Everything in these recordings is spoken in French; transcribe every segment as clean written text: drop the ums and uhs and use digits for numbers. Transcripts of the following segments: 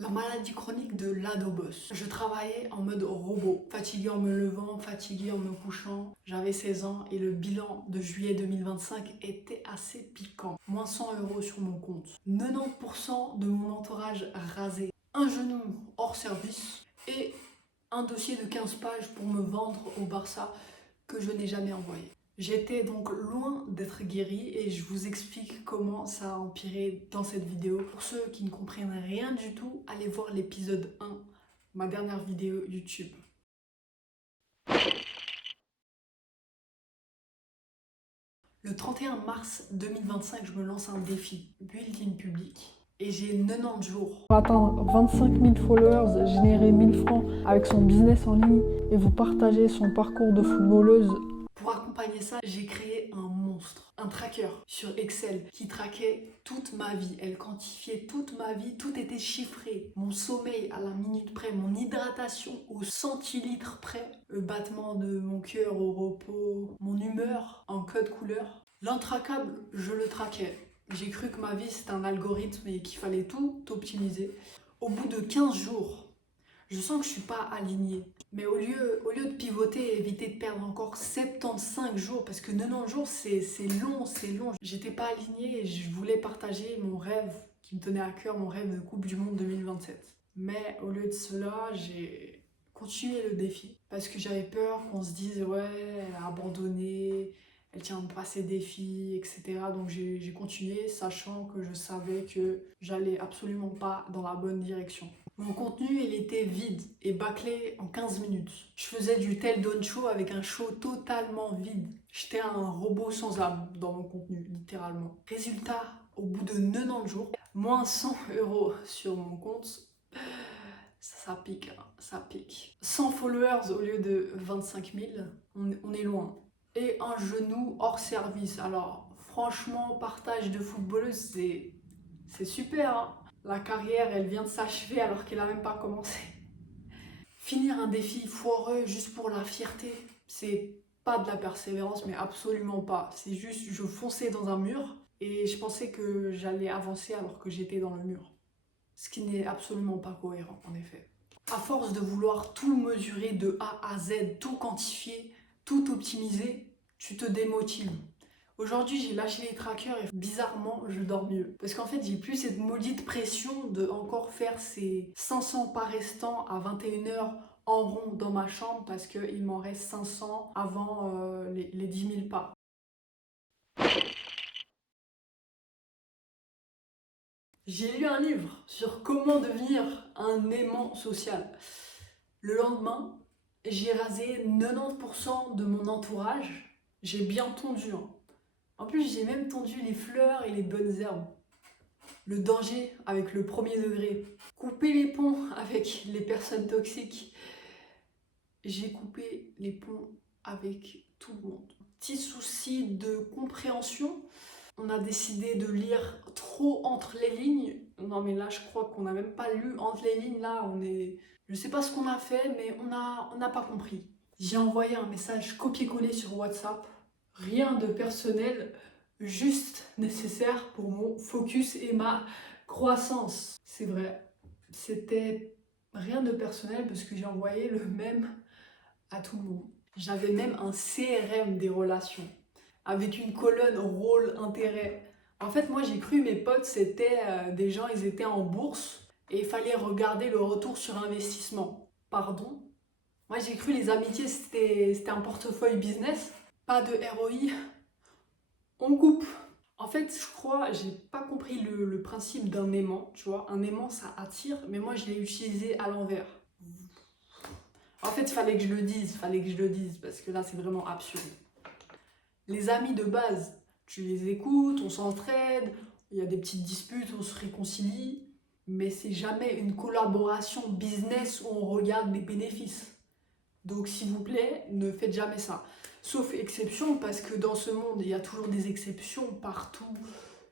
La maladie chronique de l'ado-boss. Je travaillais en mode robot, fatiguée en me levant, fatiguée en me couchant. J'avais 16 ans et le bilan de juillet 2025 était assez piquant. Moins 100 € sur mon compte. 90% de mon entourage rasé. Un genou hors service et un dossier de 15 pages pour me vendre au Barça que je n'ai jamais envoyé. J'étais donc loin d'être guérie et je vous explique comment ça a empiré dans cette vidéo. Pour ceux qui ne comprennent rien du tout, allez voir l'épisode 1, ma dernière vidéo YouTube. Le 31 mars 2025, je me lance un défi, Build in Public. Et j'ai 90 jours. Pour atteindre 25 000 followers, générer 1000 francs avec son business en ligne et vous partager son parcours de footballeuse. Pour accompagner ça, j'ai créé un monstre, un tracker sur Excel qui traquait toute ma vie. Elle quantifiait toute ma vie, tout était chiffré. Mon sommeil à la minute près, mon hydratation au centilitre près, le battement de mon cœur au repos, mon humeur en code couleur. L'intraquable, je le traquais. J'ai cru que ma vie c'était un algorithme et qu'il fallait tout optimiser. Au bout de 15 jours, je sens que je suis pas alignée. Mais au lieu de pivoter et éviter de perdre encore 75 jours, parce que 90 jours c'est long, c'est long. J'étais pas alignée et je voulais partager mon rêve qui me tenait à cœur, mon rêve de Coupe du Monde 2027. Mais au lieu de cela, j'ai continué le défi. Parce que j'avais peur qu'on se dise ouais, elle a abandonné, elle tient pas ses défis, etc. Donc j'ai continué, sachant que je savais que j'allais absolument pas dans la bonne direction. Mon contenu, il était vide et bâclé en 15 minutes. Je faisais du tel don show avec un show totalement vide. J'étais un robot sans âme dans mon contenu, littéralement. Résultat, au bout de 90 jours, moins 100 € sur mon compte. Ça pique, hein, ça pique. 100 followers au lieu de 25 000, on est loin. Et un genou hors service. Alors, franchement, partage de footballeuse, c'est super, hein. La carrière, elle vient de s'achever alors qu'elle n'a même pas commencé. Finir un défi foireux juste pour la fierté, c'est pas de la persévérance, mais absolument pas. C'est juste, je fonçais dans un mur et je pensais que j'allais avancer alors que j'étais dans le mur. Ce qui n'est absolument pas cohérent, en effet. À force de vouloir tout mesurer de A à Z, tout quantifier, tout optimiser, tu te démotives. Aujourd'hui, j'ai lâché les trackers et bizarrement, je dors mieux. Parce qu'en fait, j'ai plus cette maudite pression de encore faire ces 500 pas restants à 21 h en rond dans ma chambre parce qu'il m'en reste 500 avant les 10 000 pas. J'ai lu un livre sur comment devenir un aimant social. Le lendemain, j'ai rasé 90% de mon entourage. J'ai bien tondu, hein. En plus, j'ai même tondu les fleurs et les bonnes herbes. Le danger avec le premier degré. Couper les ponts avec les personnes toxiques. J'ai coupé les ponts avec tout le monde. Petit souci de compréhension. On a décidé de lire trop entre les lignes. Non mais là, je crois qu'on n'a même pas lu entre les lignes. Là, on est... Je sais pas ce qu'on a fait, mais on n'a pas compris. J'ai envoyé un message copié-collé sur WhatsApp. Rien de personnel, juste nécessaire pour mon focus et ma croissance. C'est vrai, c'était rien de personnel parce que j'ai envoyé le même à tout le monde. J'avais même un CRM des relations avec une colonne rôle intérêt. En fait, moi j'ai cru mes potes c'était des gens, ils étaient en bourse et il fallait regarder le retour sur investissement. Pardon? Moi j'ai cru les amitiés c'était un portefeuille business, pas de ROI. On coupe. En fait, je crois, j'ai pas compris le principe d'un aimant, tu vois. Un aimant, ça attire, mais moi, je l'ai utilisé à l'envers. En fait, il fallait que je le dise, parce que là, c'est vraiment absurde. Les amis de base, tu les écoutes, on s'entraide, il y a des petites disputes, on se réconcilie, mais c'est jamais une collaboration business où on regarde les bénéfices. Donc s'il vous plaît, ne faites jamais ça. Sauf exception, parce que dans ce monde, il y a toujours des exceptions partout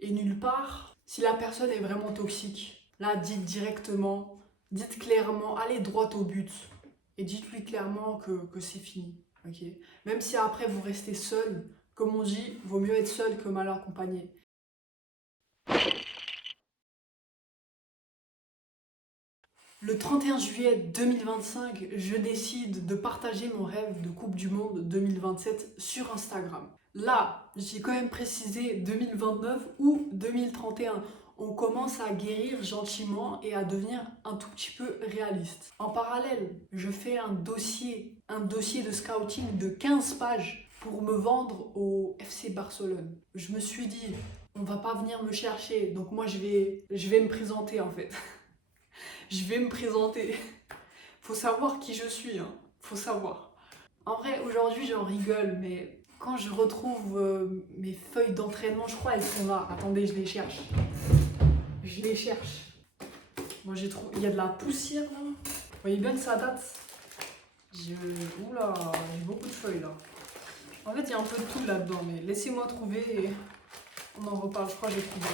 et nulle part. Si la personne est vraiment toxique, là, dites directement, dites clairement, allez droit au but. Et dites-lui clairement que c'est fini. Okay. Même si après vous restez seul, comme on dit, vaut mieux être seul que mal accompagné. Le 31 juillet 2025, je décide de partager mon rêve de Coupe du Monde 2027 sur Instagram. Là, j'ai quand même précisé 2029 ou 2031. On commence à guérir gentiment et à devenir un tout petit peu réaliste. En parallèle, je fais un dossier de scouting de 15 pages pour me vendre au FC Barcelone. Je me suis dit, on va pas venir me chercher, donc moi je vais me présenter en fait. Je vais me présenter. Faut savoir qui je suis, hein. Faut savoir. En vrai, aujourd'hui j'en rigole, mais quand je retrouve mes feuilles d'entraînement, je crois elles sont là. Attendez, je les cherche. Je les cherche. Moi j'ai trouvé. Il y a de la poussière là. Vous voyez bien que ça date. Oula, j'ai beaucoup de feuilles là. En fait, il y a un peu de tout là-dedans, mais laissez-moi trouver et on en reparle. Je crois que j'ai trouvé.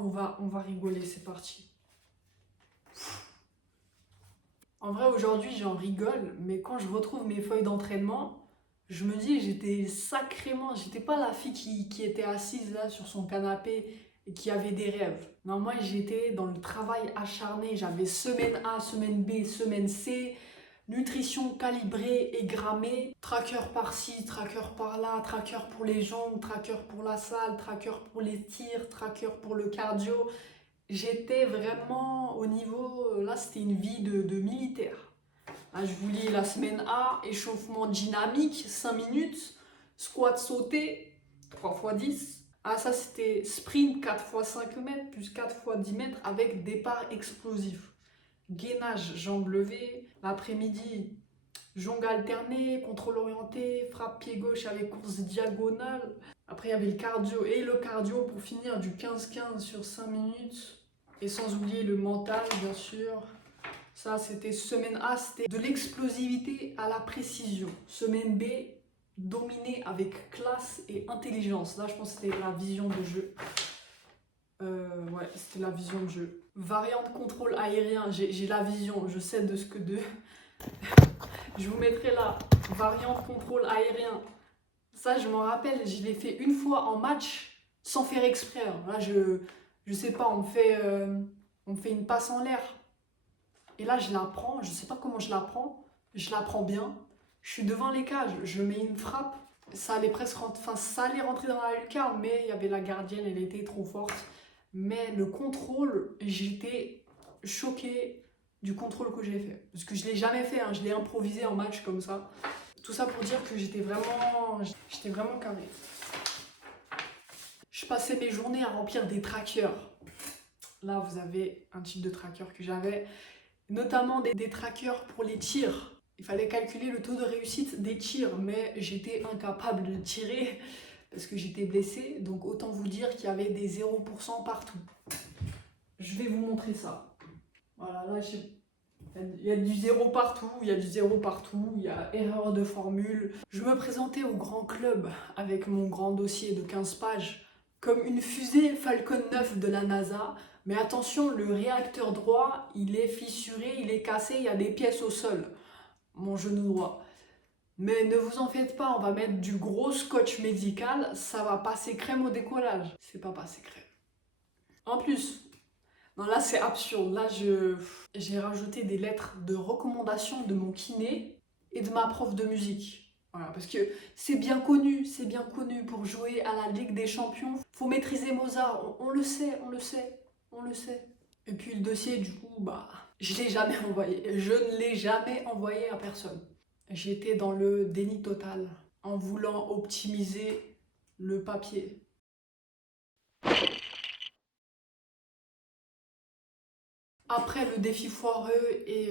On va rigoler, c'est parti. En vrai, aujourd'hui, j'en rigole, mais quand je retrouve mes feuilles d'entraînement, je me dis, j'étais pas la fille qui était assise là sur son canapé et qui avait des rêves. Non, moi, j'étais dans le travail acharné. J'avais semaine A, semaine B, semaine C, nutrition calibrée et grammée, tracker par-ci, tracker par-là, tracker pour les jambes, tracker pour la salle, tracker pour les tirs, tracker pour le cardio. J'étais vraiment au niveau, là c'était une vie de militaire. Là, je vous lis la semaine A, échauffement dynamique, 5 minutes, squat sauté, 3 x 10. Ah ça c'était sprint 4 x 5 mètres plus 4 x 10 mètres avec départ explosif. Gainage, jambes levées, l'après-midi, jongle alterné, contrôle orienté, frappe pied gauche avec course diagonale. Après, il y avait le cardio et le cardio pour finir du 15-15 sur 5 minutes. Et sans oublier le mental, bien sûr. Ça, c'était semaine A, c'était de l'explosivité à la précision. Semaine B, dominer avec classe et intelligence. Là, je pense que c'était la vision de jeu. Ouais, c'était la vision de jeu. Variante contrôle aérien, j'ai la vision, je sais de ce que de... Je vous mettrai là, variante contrôle aérien. Ça, je m'en rappelle, je l'ai fait une fois en match, sans faire exprès. Là, je sais pas, on me fait une passe en l'air. Et là, je la prends, je sais pas comment je la prends bien. Je suis devant les cages, je mets une frappe. Ça allait presque ça allait rentrer dans la lucarne, mais il y avait la gardienne, elle était trop forte. Mais le contrôle, j'étais choquée du contrôle que j'ai fait. Parce que je l'ai jamais fait, hein, je l'ai improvisé en match comme ça. Tout ça pour dire que j'étais vraiment carré. Je passais mes journées à remplir des trackers. Là, vous avez un type de tracker que j'avais, notamment des trackers pour les tirs. Il fallait calculer le taux de réussite des tirs, mais j'étais incapable de tirer parce que j'étais blessée. Donc autant vous dire qu'il y avait des 0% partout. Je vais vous montrer ça. Voilà, là, il y a du zéro partout, il y a erreur de formule. Je me présentais au grand club avec mon grand dossier de 15 pages comme une fusée Falcon 9 de la NASA. Mais attention, le réacteur droit, il est fissuré, il est cassé, il y a des pièces au sol. Mon genou droit. Mais ne vous en faites pas, on va mettre du gros scotch médical, ça va passer crème au décollage. C'est pas passé crème. En plus, non là c'est absurde, là j'ai rajouté des lettres de recommandation de mon kiné et de ma prof de musique. Voilà, parce que c'est bien connu pour jouer à la Ligue des Champions. Faut maîtriser Mozart, on le sait. Et puis le dossier, du coup, je l'ai jamais envoyé. Je ne l'ai jamais envoyé à personne. J'étais dans le déni total en voulant optimiser le papier. Après le défi foireux et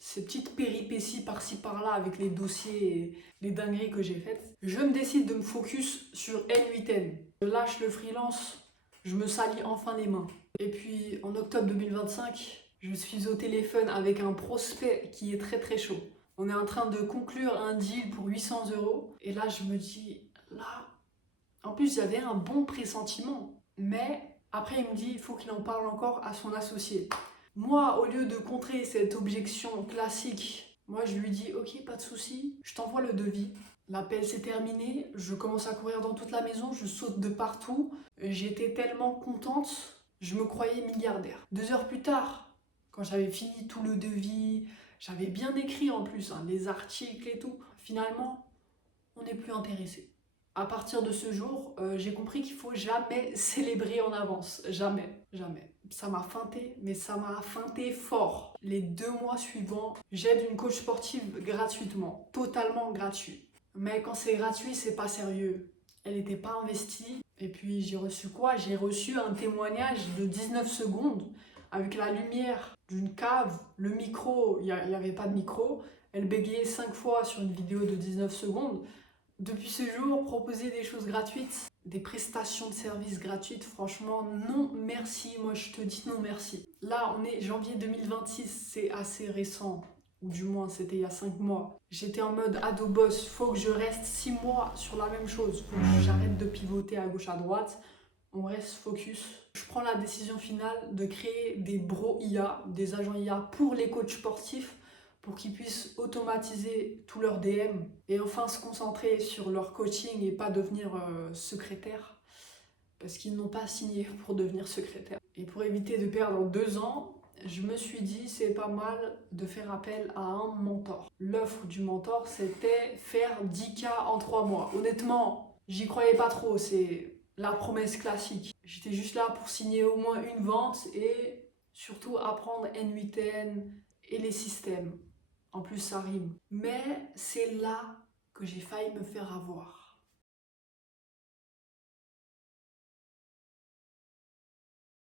ces petites péripéties par-ci par-là avec les dossiers et les dingueries que j'ai faites, je me décide de me focus sur N8N. Je lâche le freelance, je me salis enfin les mains. Et puis en octobre 2025, je suis au téléphone avec un prospect qui est très très chaud. On est en train de conclure un deal pour 800 €. Et là, je me dis, là, en plus j'avais un bon pressentiment. Mais après, il me dit, il faut qu'il en parle encore à son associé. Moi, au lieu de contrer cette objection classique, moi je lui dis, ok, pas de souci, je t'envoie le devis. L'appel s'est terminé, je commence à courir dans toute la maison, je saute de partout. J'étais tellement contente, je me croyais milliardaire. 2 heures plus tard, Quand j'avais fini tout le devis, j'avais bien écrit en plus, hein, les articles et tout. Finalement, on n'est plus intéressé. À partir de ce jour, j'ai compris qu'il faut jamais célébrer en avance. Jamais, jamais. Ça m'a feinté, mais ça m'a feinté fort. Les 2 mois suivants, j'aide une coach sportive gratuitement, totalement gratuit. Mais quand c'est gratuit, c'est pas sérieux. Elle n'était pas investie. Et puis j'ai reçu quoi? J'ai reçu un témoignage de 19 secondes avec la lumière d'une cave, le micro, il n'y avait pas de micro. Elle bégayait 5 fois sur une vidéo de 19 secondes. Depuis ce jour, proposer des choses gratuites, des prestations de services gratuites, franchement, non merci. Moi, je te dis non merci. Là, on est janvier 2026, c'est assez récent. Ou du moins, c'était il y a 5 mois. J'étais en mode ado boss, faut que je reste 6 mois sur la même chose. Faut que j'arrête de pivoter à gauche à droite. On reste focus. Je prends la décision finale de créer des bro IA, des agents IA pour les coachs sportifs, pour qu'ils puissent automatiser tous leurs DM et enfin se concentrer sur leur coaching et pas devenir secrétaire, parce qu'ils n'ont pas signé pour devenir secrétaire. Et pour éviter de perdre 2 ans, je me suis dit c'est pas mal de faire appel à un mentor. L'offre du mentor, c'était faire 10K en 3 mois. Honnêtement, j'y croyais pas trop, c'est la promesse classique. J'étais juste là pour signer au moins une vente et surtout apprendre N8N et les systèmes. En plus, ça rime. Mais c'est là que j'ai failli me faire avoir.